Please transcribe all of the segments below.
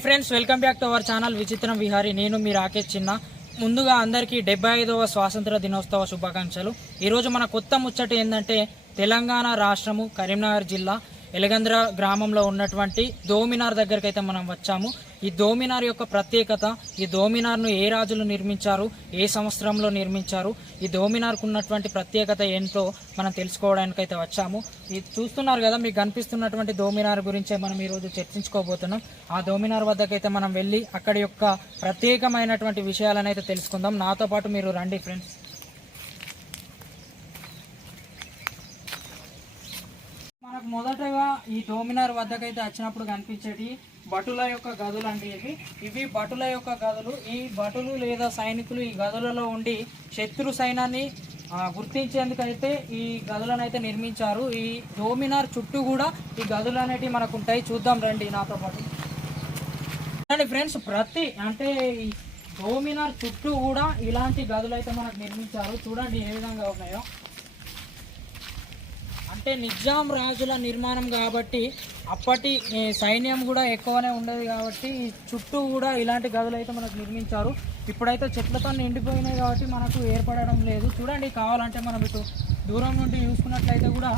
Hi friends, welcome back to our channel విచిత్రం విహారీ. నేను మీ రాకేష్ చిన్న. ముందుగా అందరికీ 75వ స్వాతంత్ర దినోత్సవ శుభాకాంక్షలు. ఈరోజు మన కొత్త ముచ్చట ఏంటంటే తెలంగాణ రాష్ట్రము కరీంనగర్ జిల్లా ఎలగంద్ర గ్రామంలో ఉన్నటువంటి దోమినార్ దగ్గరికి అయితే మనం వచ్చాము. ఈ దోమినార్ యొక్క ప్రత్యేకత, ఈ దోమినార్ను ఏ రాజులు నిర్మించారు, ఏ సంవత్సరంలో నిర్మించారు, ఈ దోమినార్కు ఉన్నటువంటి ప్రత్యేకత ఏంటో మనం తెలుసుకోవడానికి అయితే వచ్చాము. ఇది చూస్తున్నారు కదా, మీకు కనిపిస్తున్నటువంటి దోమినార్ గురించే మనం ఈరోజు చర్చించుకోబోతున్నాం. ఆ దోమినార్ వద్దకైతే మనం వెళ్ళి అక్కడి యొక్క ప్రత్యేకమైనటువంటి విషయాలను అయితే తెలుసుకుందాం. నాతో పాటు మీరు రండి ఫ్రెండ్స్. మనకు మొదటగా ఈ దోమినార్ వద్దకైతే వచ్చినప్పుడు కనిపించేటి భటుల యొక్క గదులు అంటే ఇవి భటుల యొక్క గదులు. ఈ భటులు లేదా సైనికులు ఈ గదులలో ఉండి శత్రు సైన్యాన్ని గుర్తించేందుకైతే ఈ గదులను అయితే నిర్మించారు. ఈ దోమినార్ చుట్టూ కూడా ఈ గదులు అనేటివి మనకు ఉంటాయి. చూద్దాం రండి నాతో పాటు. ఫ్రెండ్స్, ఈ దోమినార్ చుట్టూ కూడా ఇలాంటి గదులు అయితే మనకు నిర్మించారు. చూడండి ఏ విధంగా ఉన్నాయో. అంటే నిజాం రాజుల నిర్మాణం కాబట్టి అప్పటి సైన్యం కూడా ఎక్కువనే ఉండేది కాబట్టి ఈ చుట్టూ కూడా ఇలాంటి గదులు అయితే మనకు నిర్మించారు. ఇప్పుడైతే చెట్లతో నిండిపోయినాయి కాబట్టి మనకు ఏర్పడడం లేదు. చూడండి, కావాలంటే మనం ఇటు దూరం నుండి చూసుకున్నట్లయితే కూడా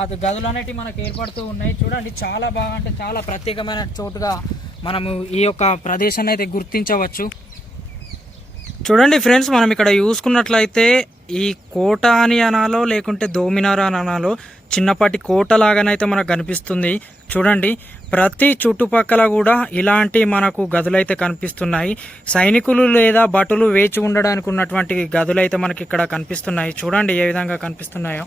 ఆ గదులు అనేటివి మనకు ఏర్పడుతూ ఉన్నాయి. చూడండి, చాలా బాగా, అంటే చాలా ప్రత్యేకమైన చోటుగా మనము ఈ యొక్క ప్రదేశాన్ని అయితే గుర్తించవచ్చు. చూడండి ఫ్రెండ్స్, మనం ఇక్కడ చూసుకున్నట్లయితే ఈ కోట అని అనాలో లేకుంటే దోమినార్ అని అనాలో, చిన్నపాటి కోట లాగానైతే మనకు కనిపిస్తుంది. చూడండి, ప్రతి చుట్టుపక్కల కూడా ఇలాంటి మనకు గదులైతే కనిపిస్తున్నాయి. సైనికులు లేదా భటులు వేచి ఉండడానికి ఉన్నటువంటి గదులైతే మనకి ఇక్కడ కనిపిస్తున్నాయి. చూడండి ఏ విధంగా కనిపిస్తున్నాయో.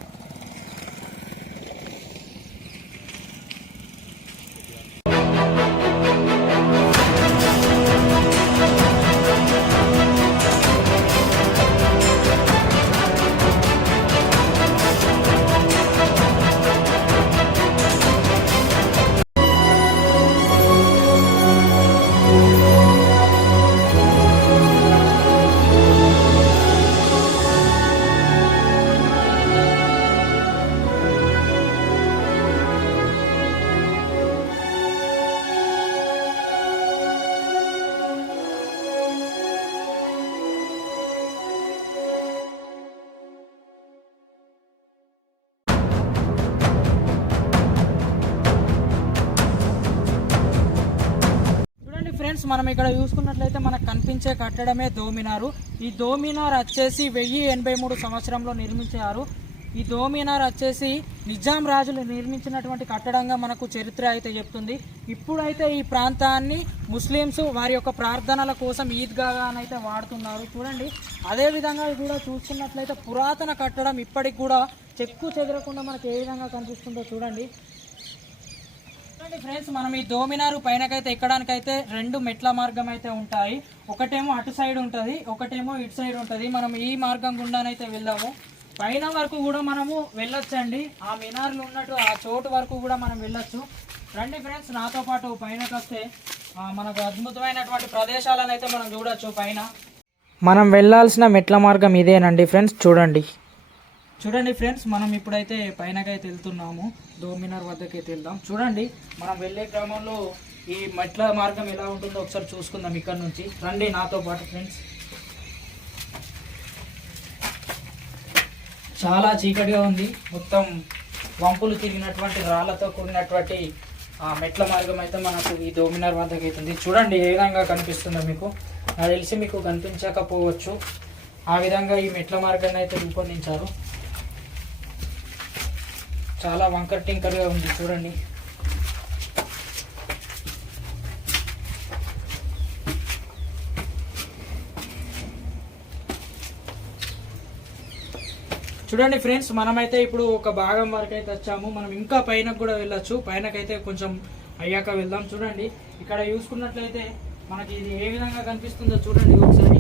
ఫ్రెండ్స్, మనం ఇక్కడ చూసుకున్నట్లయితే మనకు కనిపించే కట్టడమే దోమినారు. ఈ దోమినార్ వచ్చేసి 1083 సంవత్సరంలో నిర్మించారు. ఈ దోమినార్ వచ్చేసి నిజాం రాజులు నిర్మించినటువంటి కట్టడంగా మనకు చరిత్ర అయితే చెప్తుంది. ఇప్పుడైతే ఈ ప్రాంతాన్ని ముస్లిమ్స్ వారి యొక్క ప్రార్థనల కోసం ఈద్గాగానైతే వాడుతున్నారు. చూడండి, అదేవిధంగా కూడా చూసుకున్నట్లయితే పురాతన కట్టడం ఇప్పటికి కూడా చెక్కు చెదరకుండా మనకు ఏ విధంగా కనిపిస్తుందో చూడండి. ఫ్రెండ్స్, మనం ఈ దోమినారు పైనకైతే ఎక్కడానికైతే 2 మెట్ల మార్గం అయితే ఉంటాయి. ఒకటేమో అటు సైడ్ ఉంటుంది, ఒకటేమో ఇటు సైడ్ ఉంటుంది. మనం ఈ మార్గం గుండానైతే వెళ్దాము. పైన వరకు కూడా మనము వెళ్ళొచ్చండి. ఆ మినార్లు ఉన్నట్టు ఆ చోటు వరకు కూడా మనం వెళ్ళొచ్చు. రండి ఫ్రెండ్స్, నాతో పాటు పైనకి వస్తే మనకు అద్భుతమైనటువంటి ప్రదేశాలను అయితే మనం చూడొచ్చు. పైన మనం వెళ్ళాల్సిన మెట్ల మార్గం ఇదేనండి ఫ్రెండ్స్. చూడండి ఫ్రెండ్స్, మనం ఇప్పుడైతే పైనకైతే వెళ్తున్నాము. దోమినార్ వద్దకైతే వెళ్దాం. చూడండి, మనం వెళ్ళే క్రమంలో ఈ మెట్ల మార్గం ఎలా ఉంటుందో ఒకసారి చూసుకుందాం ఇక్కడ నుంచి. రండి నాతో పాటు ఫ్రెండ్స్. చాలా చీకటిగా ఉంది. మొత్తం వంపులు తిరిగినటువంటి రాళ్లతో కూడినటువంటి మెట్ల మార్గం అయితే మనకు ఈ దోమినార్ వద్దకు అవుతుంది. చూడండి ఏ విధంగా కనిపిస్తుందో మీకు. నాకు తెలిసి మీకు కనిపించకపోవచ్చు. ఆ విధంగా ఈ మెట్ల మార్గాన్ని అయితే రూపొందించారు. చాలా వంకర్ టింకర్గా ఉంది. చూడండి, ఫ్రెండ్స్, మనమైతే ఇప్పుడు ఒక భాగం వరకు అయితే వచ్చాము. మనం ఇంకా పైన కూడా వెళ్ళొచ్చు. పైనకైతే కొంచెం అయ్యాక వెళ్దాం. చూడండి, ఇక్కడ చూసుకున్నట్లయితే మనకి ఇది ఏ విధంగా కనిపిస్తుందో చూడండి ఒకసారి.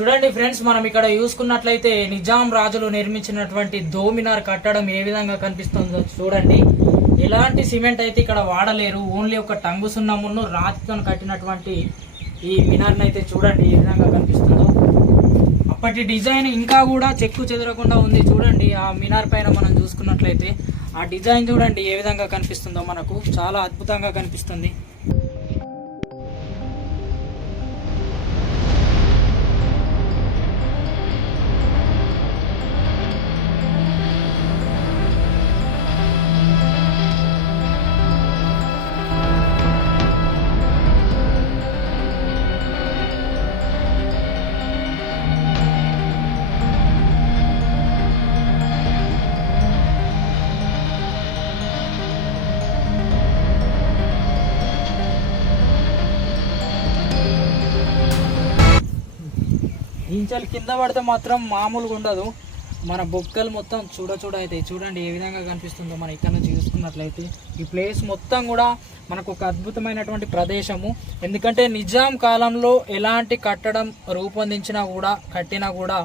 చూడండి ఫ్రెండ్స్, మనం ఇక్కడ చూసుకున్నట్లయితే నిజాం రాజులు నిర్మించినటువంటి దోమినార్ కట్టడం ఏ విధంగా కనిపిస్తుందో చూడండి. ఎలాంటి సిమెంట్ అయితే ఇక్కడ వాడలేరు, ఓన్లీ ఒక టంగు సున్నమును రాతితో కట్టినటువంటి ఈ మినార్ని అయితే చూడండి ఏ విధంగా కనిపిస్తుందో. అప్పటి డిజైన్ ఇంకా కూడా చెక్కు చెదరకుండా ఉంది. చూడండి ఆ మినార్ పైన మనం చూసుకున్నట్లయితే ఆ డిజైన్ చూడండి ఏ విధంగా కనిపిస్తుందో, మనకు చాలా అద్భుతంగా కనిపిస్తుంది. ఇంచెలు కింద పడితే మాత్రం మామూలుగా ఉండదు, మన బొక్కలు మొత్తం చూడ అవుతాయి. చూడండి ఏ విధంగా కనిపిస్తుందో మనం ఇక్కడ నుంచి చూసుకున్నట్లయితే. ఈ ప్లేస్ మొత్తం కూడా మనకు ఒక అద్భుతమైనటువంటి ప్రదేశము. ఎందుకంటే నిజాం కాలంలో ఎలాంటి కట్టడం కట్టినా కూడా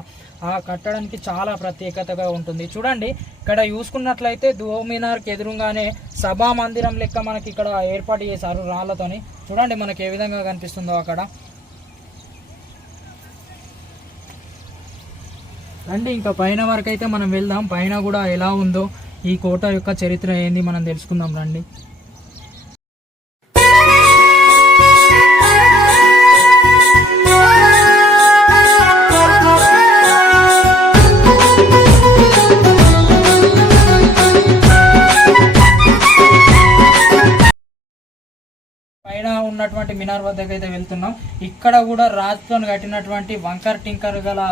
ఆ కట్టడానికి చాలా ప్రత్యేకతగా ఉంటుంది. చూడండి ఇక్కడ చూసుకున్నట్లయితే దోమినార్కి ఎదురుగానే సభా మందిరం లెక్క మనకి ఇక్కడ ఏర్పాటు చేశారు రాళ్లతోని. చూడండి మనకి ఏ విధంగా కనిపిస్తుందో అక్కడ. రండి ఇంకా పైన వరకు అయితే మనం వెళ్దాం. పైన కూడా ఎలా ఉందో, ఈ కోట యొక్క చరిత్ర ఏంది మనం తెలుసుకుందాం రండి. పైన ఉన్నటువంటి మినార్ వద్దకు అయితే వెళ్తున్నాం. ఇక్కడ కూడా రాతితో కట్టినటువంటి వంకర్ టింకర్ గల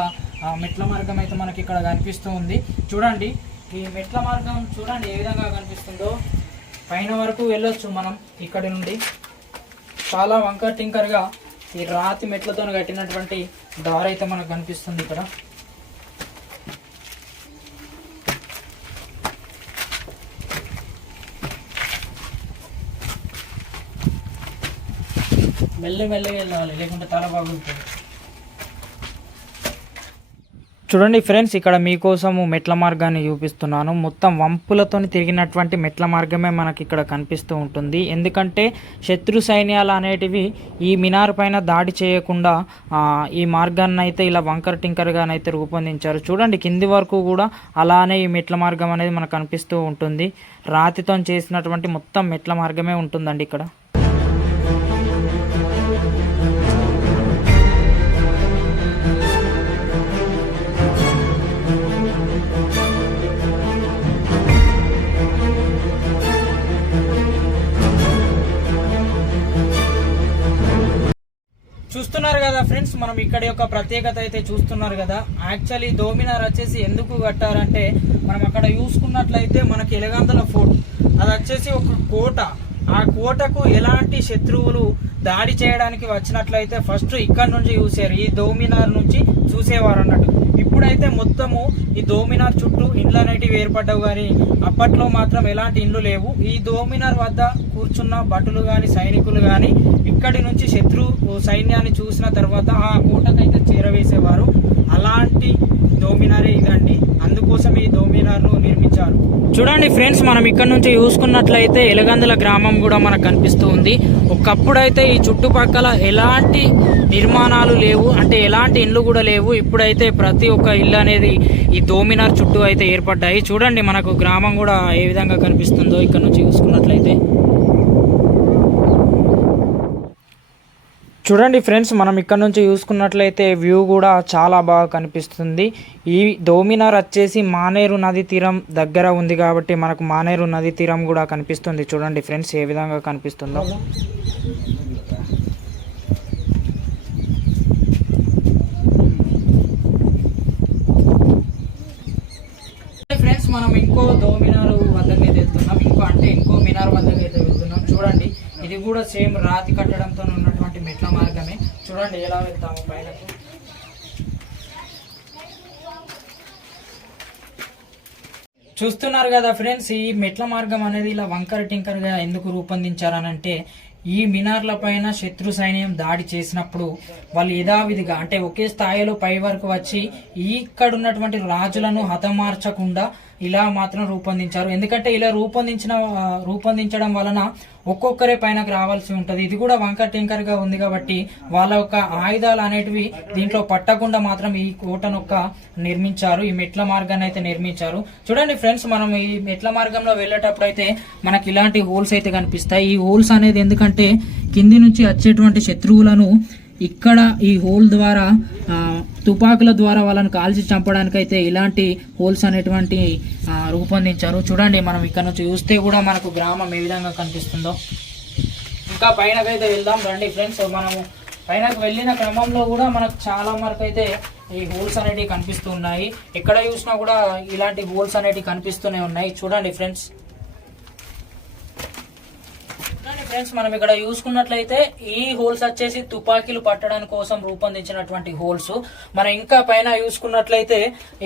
మెట్ల మార్గం అయితే మనకి ఇక్కడ కనిపిస్తూ ఉంది. చూడండి ఈ మెట్ల మార్గం చూడండి ఏ విధంగా కనిపిస్తుందో. పైన వరకు వెళ్ళొచ్చు మనం ఇక్కడి నుండి. చాలా వంకర్ టింకర్గా ఈ రాతి మెట్లతో కట్టినటువంటి దారి అయితే మనకు కనిపిస్తుంది ఇక్కడ. మెల్లగా వెళ్ళాలి, లేకుంటే తల బాగుంటుంది. చూడండి ఫ్రెండ్స్, ఇక్కడ మీకోసము మెట్ల మార్గాన్ని చూపిస్తున్నాను. మొత్తం వంపులతో తిరిగినటువంటి మెట్ల మార్గమే మనకి ఇక్కడ కనిపిస్తూ ఉంటుంది. ఎందుకంటే శత్రు సైన్యాలు అనేటివి ఈ మినార్ పైన దాడి చేయకుండా ఈ మార్గాన్ని అయితే ఇలా వంకర్ టింకర్గానైతే రూపొందించారు. చూడండి కింది వరకు కూడా అలానే ఈ మెట్ల మార్గం అనేది మనకు కనిపిస్తూ ఉంటుంది. రాతితో చేసినటువంటి మొత్తం మెట్ల మార్గమే ఉంటుందండి ఇక్కడ. చూస్తున్నారు కదా ఫ్రెండ్స్, మనం ఇక్కడ యొక్క ప్రత్యేకత అయితే చూస్తున్నారు కదా. యాక్చువల్లీ దోమినార్ వచ్చేసి ఎందుకు కట్టారంటే, మనం అక్కడ చూసుకున్నట్లయితే మనకి ఎలగందుల ఫోర్ట్, అది వచ్చేసి ఒక కోట. ఆ కోటకు ఎలాంటి శత్రువులు దాడి చేయడానికి వచ్చినట్లయితే ఫస్ట్ ఇక్కడ నుంచి చూసారు, ఈ దోమినార్ నుంచి చూసేవారు అన్నట్టు. ఇప్పుడైతే మొత్తము ఈ దోమినార్ చుట్టూ ఇండ్లు అనేటివి ఏర్పడ్డవు, కానీ అప్పట్లో మాత్రం ఎలాంటి ఇండ్లు లేవు. ఈ దోమినార్ వద్ద కూర్చున్న భటులు కానీ సైనికులు కానీ ఇక్కడి నుంచి శత్రు సైన్యాన్ని చూసిన తర్వాత ఆ కోటకైతే చేరవేసేవారు. అలాంటి దోమినారే ఇదండి, అందుకోసం ఈ దోమినార్ను నిర్మించారు. చూడండి ఫ్రెండ్స్, మనం ఇక్కడ నుంచి చూసుకున్నట్లయితే ఎలగందుల గ్రామం కూడా మనకు కనిపిస్తూ ఉంది. ఒకప్పుడైతే ఈ చుట్టుపక్కల ఎలాంటి నిర్మాణాలు లేవు, అంటే ఎలాంటి ఇండ్లు కూడా లేవు. ఇప్పుడైతే ప్రతి ఒక్క ఇల్లు అనేది ఈ దోమినార్ చుట్టూ అయితే ఏర్పడ్డాయి. చూడండి మనకు గ్రామం కూడా ఏ విధంగా కనిపిస్తుందో ఇక్కడ నుంచి చూసుకున్నట్లయితే. చూడండి ఫ్రెండ్స్, మనం ఇక్కడ నుంచి చూసుకున్నట్లయితే వ్యూ కూడా చాలా బాగా కనిపిస్తుంది. ఈ దోమినార్ వచ్చేసి మానేరు నది తీరం దగ్గర ఉంది కాబట్టి మనకు మానేరు నది తీరం కూడా కనిపిస్తుంది. చూడండి ఫ్రెండ్స్ ఏ విధంగా కనిపిస్తుందో. ఫ్రెండ్స్, మనం ఇంకో దోమినార్ వద్దకు అయితే వెళ్తున్నాం. ఇంకో మినార్ వద్దకు అయితే వెళ్తున్నాం. చూడండి ఇది కూడా సేమ్ రాతి కట్టడంతో ఉన్నటువంటి మెట్ల మార్గమే. చూడండి ఎలా వెళ్తాము పైనకు. చూస్తున్నారు కదా ఫ్రెండ్స్, ఈ మెట్ల మార్గం అనేది ఇలా వంకర టింకరగా ఎందుకు రూపొందించారనంటే ఈ మినార్ల పైన శత్రు సైన్యం దాడి చేసినప్పుడు వాళ్ళు యథావిధిగా అంటే ఒకే స్థాయిలో పై వరకు వచ్చి ఇక్కడ ఉన్నటువంటి రాజులను హతమార్చకుండా ఇలా మాత్రం రూపొందించారు. ఎందుకంటే ఇలా రూపొందించడం వలన ఒక్కొక్కరే పైనకు రావాల్సి ఉంటది. ఇది కూడా వంకర్ టింకర్ గా ఉంది కాబట్టి వాళ్ళ యొక్క ఆయుధాలు అనేటివి దీంట్లో పట్టకుండా మాత్రం ఈ కోటను నిర్మించారు. ఈ మెట్ల మార్గాన్ని అయితే నిర్మించారు. చూడండి ఫ్రెండ్స్, మనం ఈ మెట్ల మార్గంలో వెళ్ళేటప్పుడు అయితే మనకి ఇలాంటి హోల్స్ అయితే కనిపిస్తాయి. ఈ హోల్స్ అనేది ఎందుకంటే కింది నుంచి వచ్చేటువంటి శత్రువులను ఇక్కడ ఈ హోల్ ద్వారా తుపాకుల ద్వారా వాళ్ళని కాల్చి చంపడానికి అయితే ఇలాంటి హోల్స్ అనేటువంటి రూపొందించారు. చూడండి, మనం ఇక్కడ నుంచి చూస్తే కూడా మనకు గ్రామం ఏ విధంగా కనిపిస్తుందో. ఇంకా పైనకైతే వెళ్దాం రండి ఫ్రెండ్స్. మనము పైనకు వెళ్ళిన క్రమంలో కూడా మనకు చాలా వరకు అయితే ఈ హోల్స్ అనేటివి కనిపిస్తూ ఉన్నాయి. ఎక్కడ చూసినా కూడా ఇలాంటి హోల్స్ అనేటివి కనిపిస్తూనే ఉన్నాయి. చూడండి ఫ్రెండ్స్, మనం ఇక్కడ చూసుకున్నట్లయితే ఈ హోల్స్ వచ్చేసి తుపాకీలు పట్టడానికి కోసం రూపొందించినటువంటి హోల్స్. మనం ఇంకా పైన చూసుకున్నట్లయితే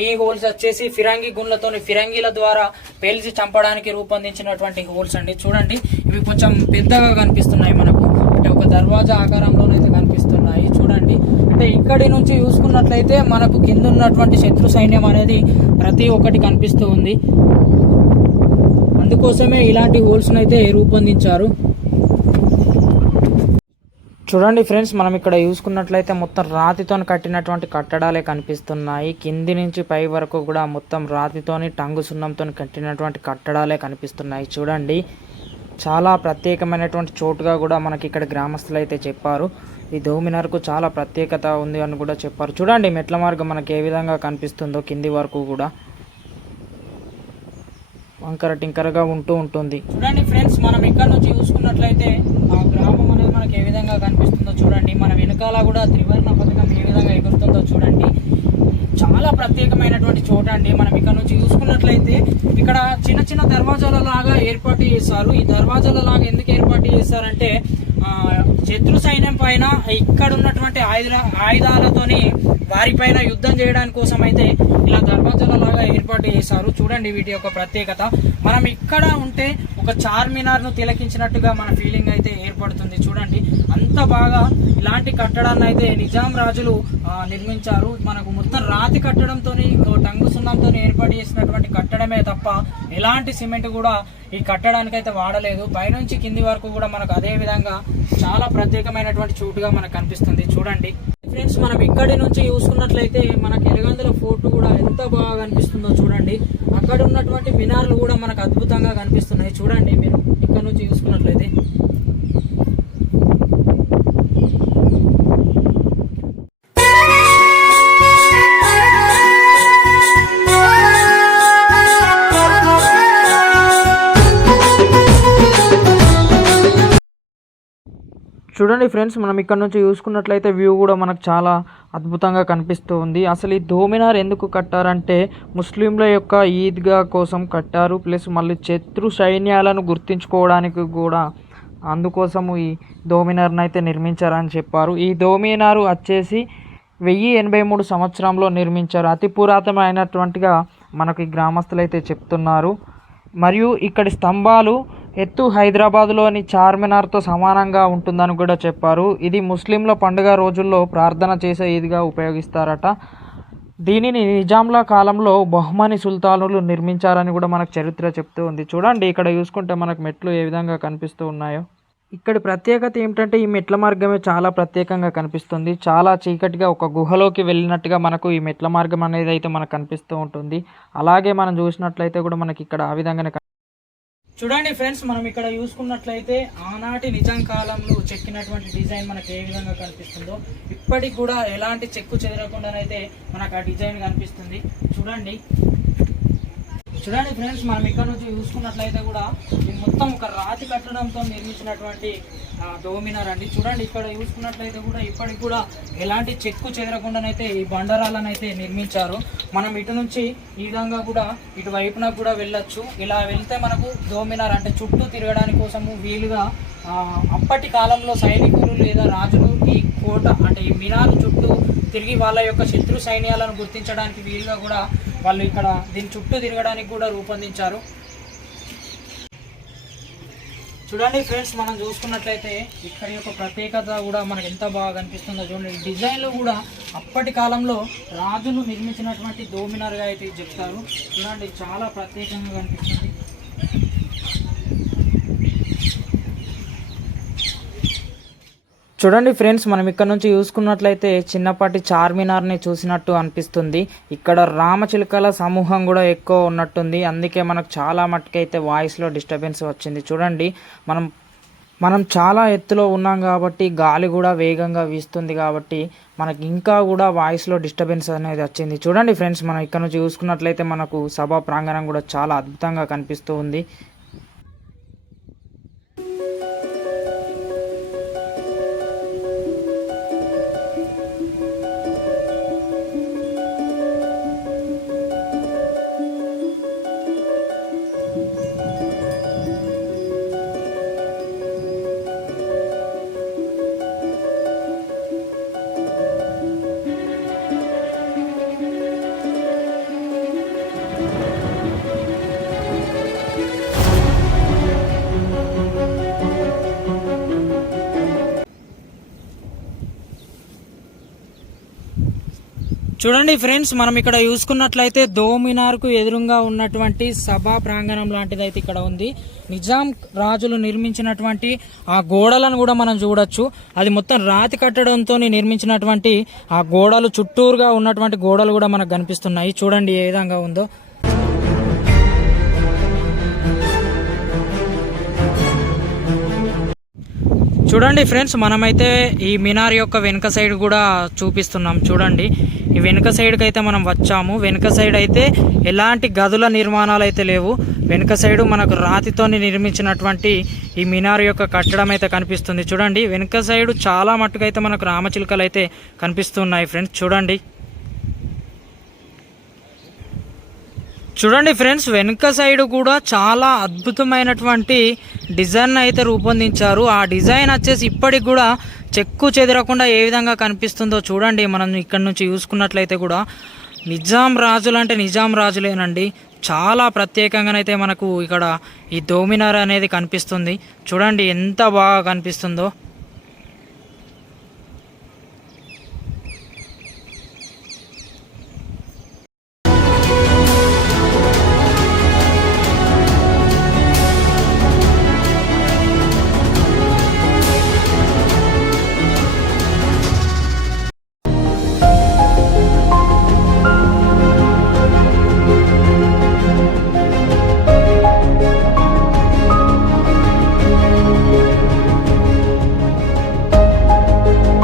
ఈ హోల్స్ వచ్చేసి ఫిరంగి గుండ్లతోని ఫిరంగిల ద్వారా పేల్చి చంపడానికి రూపొందించినటువంటి హోల్స్ అండి. చూడండి, ఇవి కొంచెం పెద్దగా కనిపిస్తున్నాయి మనకు, అంటే ఒక దర్వాజా ఆకారంలోనైతే కనిపిస్తున్నాయి. చూడండి, అంటే ఇక్కడి నుంచి చూసుకున్నట్లయితే మనకు కింద ఉన్నటువంటి శత్రు సైన్యం అనేది ప్రతి ఒక్కటి కనిపిస్తూ ఉంది. అందుకోసమే ఇలాంటి హోల్స్ అయితే రూపొందించారు. చూడండి ఫ్రెండ్స్, మనం ఇక్కడ చూసుకున్నట్లయితే మొత్తం రాతితో కట్టినటువంటి కట్టడాలే కనిపిస్తున్నాయి. కింది నుంచి పై వరకు కూడా మొత్తం రాతితోని టంగు సున్నంతో కట్టినటువంటి కట్టడాలే కనిపిస్తున్నాయి. చూడండి, చాలా ప్రత్యేకమైనటువంటి చోటుగా కూడా మనకి ఇక్కడ గ్రామస్తులు అయితే చెప్పారు. ఈ దోమినార్కు చాలా ప్రత్యేకత ఉంది అని కూడా చెప్పారు. చూడండి, మెట్ల మార్గం మనకి ఏ విధంగా కనిపిస్తుందో కింది వరకు కూడా వంకర టింకరగా ఉంటుంది. చూడండి ఫ్రెండ్స్, మనం ఇక్కడ నుంచి చూసుకున్నట్లయితే ఆ గ్రామం అనేది మనకి ఏ విధంగా కనిపిస్తుందో చూడండి. మన వెనకాల కూడా త్రివర్ణ పథకం ఏ విధంగా ఎగురుతుందో చూడండి. చాలా ప్రత్యేకమైనటువంటి చోట అండి. మనం ఇక్కడ నుంచి చూసుకున్నట్లయితే ఇక్కడ చిన్న చిన్న దర్వాజాల లాగా ఏర్పాటు చేశారు. ఈ దర్వాజాల లాగా ఎందుకు ఏర్పాటు చేశారంటే శత్రు సైన్యం పైన ఇక్కడ ఉన్నటువంటి ఆయుధాలతోని వారిపైన యుద్ధం చేయడానికి కోసం అయితే ఇలా దర్వాజాల లాగా ఏర్పాటు చేశారు. చూడండి వీటి యొక్క ప్రత్యేకత. మనం ఇక్కడ ఉంటే ఒక చార్మినార్ ను తిలకించినట్టుగా మన ఫీలింగ్ అయితే ఏర్పడుతుంది. చూడండి, అంత బాగా ఇలాంటి కట్టడాన్ని అయితే నిజాం రాజులు నిర్మించారు. మనకు మొత్తం రాతి కట్టడంతో టంగు సున్నంతో ఏర్పాటు చేసినటువంటి కట్టడమే తప్ప ఎలాంటి సిమెంట్ కూడా ఈ కట్టడానికి అయితే వాడలేదు. పైనుంచి కింది వరకు కూడా మనకు అదే విధంగా చాలా ప్రత్యేకమైనటువంటి చోటుగా మనకు కనిపిస్తుంది. చూడండి ఫ్రెండ్స్, మనం ఇక్కడి నుంచి చూసుకున్నట్లయితే మనకి ఎలగందుల ఫోర్ట్ కూడా ఎంత బాగా కనిపిస్తుందో చూడండి. అక్కడ ఉన్నటువంటి మినార్లు కూడా మనకు అద్భుతంగా కనిపిస్తున్నాయి. చూడండి, మీరు ఇక్కడ నుంచి చూసుకున్నట్లయితే చూడండి ఫ్రెండ్స్, మనం ఇక్కడ నుంచి చూసుకున్నట్లయితే వ్యూ కూడా మనకు చాలా అద్భుతంగా కనిపిస్తూ ఉంది. అసలు ఈ దోమినార్ ఎందుకు కట్టారంటే ముస్లింల యొక్క ఈద్గా కోసం కట్టారు. ప్లస్ మళ్ళీ శత్రు సైన్యాలను గుర్తించుకోవడానికి కూడా అందుకోసము ఈ దోమినార్ని అయితే నిర్మించారని చెప్పారు. ఈ దోమినారు వచ్చేసి 1083 సంవత్సరంలో నిర్మించారు. అతి పురాతనమైనటువంటిగా మనకు ఈ గ్రామస్తులు అయితే చెప్తున్నారు. మరియు ఇక్కడి స్తంభాలు ఎత్తు హైదరాబాద్లోని చార్మినార్తో సమానంగా ఉంటుందని కూడా చెప్పారు. ఇది ముస్లింల పండుగ రోజుల్లో ప్రార్థన చేసే ఈద్గా ఉపయోగిస్తారట. దీనిని నిజాంల కాలంలో బహుమని సుల్తానులు నిర్మించారని కూడా మనకు చరిత్ర చెప్తూ ఉంది. చూడండి, ఇక్కడ చూసుకుంటే మనకు మెట్లు ఏ విధంగా కనిపిస్తూ ఉన్నాయో. ఇక్కడి ప్రత్యేకత ఏమిటంటే ఈ మెట్ల మార్గమే చాలా ప్రత్యేకంగా కనిపిస్తుంది. చాలా చీకటిగా ఒక గుహలోకి వెళ్ళినట్టుగా మనకు ఈ మెట్ల మార్గం అనేది అయితే మనకు కనిపిస్తూ ఉంటుంది. అలాగే మనం చూసినట్లయితే కూడా మనకి ఇక్కడ ఆ విధంగానే చూడండి ఫ్రెండ్స్, మనం ఇక్కడ చూసుకున్నట్లయితే ఆనాటి నిజాం కాలంలో చెక్కినటువంటి డిజైన్ మనకు ఏ విధంగా కనిపిస్తుందో ఇప్పటికి కూడా ఎలాంటి చెక్కు చెదరకుండానైతే మనకు ఆ డిజైన్ కనిపిస్తుంది. చూడండి ఫ్రెండ్స్, మనం ఇక్కడ నుంచి చూసుకున్నట్లయితే కూడా మొత్తం ఒక రాతి కట్టడంతో నిర్మించినటువంటి దోమినార్ అండి. చూడండి, ఇక్కడ చూసుకున్నట్లయితే కూడా ఇప్పటికి కూడా ఎలాంటి చెక్కు చెదరకుండానైతే ఈ బండరాలను అయితే నిర్మించారు. మనం ఇటు నుంచి ఈ విధంగా కూడా ఇటు వైపున కూడా వెళ్ళొచ్చు. ఇలా వెళ్తే మనకు దోమినార్ అంటే చుట్టూ తిరగడానికి కోసము వీలుగా అప్పటి కాలంలో సైనికులు లేదా రాజులు ఈ కోట అంటే ఈ మినార్ చుట్టూ తిరిగి వాళ్ళ యొక్క శత్రు సైన్యాలను గుర్తించడానికి వీలుగా కూడా వాళ్ళు ఇక్కడ దీని చుట్టూ తిరగడానికి కూడా రూపొందించారు. చూడండి ఫ్రెండ్స్, మనం చూసుకున్నట్లయితే ఇక్కడ యొక్క ప్రత్యేకత కూడా మనకు ఎంత బాగా కనిపిస్తుందో చూడండి. డిజైన్లు కూడా అప్పటి కాలంలో రాజులు నిర్మించినటువంటి దోమినార్గా అయితే చెప్తారు. చూడండి, చాలా ప్రత్యేకంగా కనిపిస్తుంది. చూడండి ఫ్రెండ్స్, మనం ఇక్కడ నుంచి చూసుకున్నట్లయితే చిన్నపాటి చార్మినార్ని చూసినట్టు అనిపిస్తుంది. ఇక్కడ రామచిలుకల సమూహం కూడా ఎక్కువ ఉన్నట్టుంది. అందుకే మనకు చాలా మట్టుకైతే వాయిస్లో డిస్టర్బెన్స్ వచ్చింది. చూడండి, మనం చాలా ఎత్తులో ఉన్నాం కాబట్టి గాలి కూడా వేగంగా వీస్తుంది కాబట్టి మనకి ఇంకా కూడా వాయిస్లో డిస్టర్బెన్స్ అనేది వచ్చింది. చూడండి ఫ్రెండ్స్, మనం ఇక్కడ నుంచి చూసుకున్నట్లయితే మనకు సభా ప్రాంగణం కూడా చాలా అద్భుతంగా కనిపిస్తూ ఉంది. చూడండి ఫ్రెండ్స్, మనం ఇక్కడ చూసుకున్నట్లయితే దోమినార్కు ఎదురుగా ఉన్నటువంటి సభా ప్రాంగణం లాంటిది అయితే ఇక్కడ ఉంది. నిజాం రాజులు నిర్మించినటువంటి ఆ గోడలను కూడా మనం చూడొచ్చు. అది మొత్తం రాతి కట్టడంతో నిర్మించినటువంటి ఆ గోడలు, చుట్టూరుగా ఉన్నటువంటి గోడలు కూడా మనకు కనిపిస్తున్నాయి. చూడండి ఏ విధంగా ఉందో. చూడండి ఫ్రెండ్స్, మనమైతే ఈ మినార్ యొక్క వెనుక సైడ్ కూడా చూపిస్తున్నాం. చూడండి, ఈ వెనుక సైడ్కి అయితే మనం వచ్చాము. వెనుక సైడ్ అయితే ఎలాంటి గదుల నిర్మాణాలు అయితే లేవు. వెనుక సైడు మనకు రాతితో నిర్మించినటువంటి ఈ మినార్ యొక్క కట్టడం అయితే కనిపిస్తుంది. చూడండి, వెనుక సైడు చాలా మట్టుకైతే మనకు రామచిలుకలు అయితే కనిపిస్తున్నాయి ఫ్రెండ్స్. చూడండి ఫ్రెండ్స్, వెనుక సైడ్ కూడా చాలా అద్భుతమైనటువంటి డిజైన్ అయితే రూపొందించారు. ఆ డిజైన్ వచ్చేసి ఇప్పటికి కూడా చెక్కు చెదరకుండా ఏ విధంగా కనిపిస్తుందో చూడండి. మనం ఇక్కడ నుంచి చూసుకున్నట్లయితే కూడా నిజాం రాజులు అంటే నిజాం రాజులేనండి. చాలా ప్రత్యేకంగానైతే మనకు ఇక్కడ ఈ దోమినార్ అనేది కనిపిస్తుంది. చూడండి ఎంత బాగా కనిపిస్తుందో.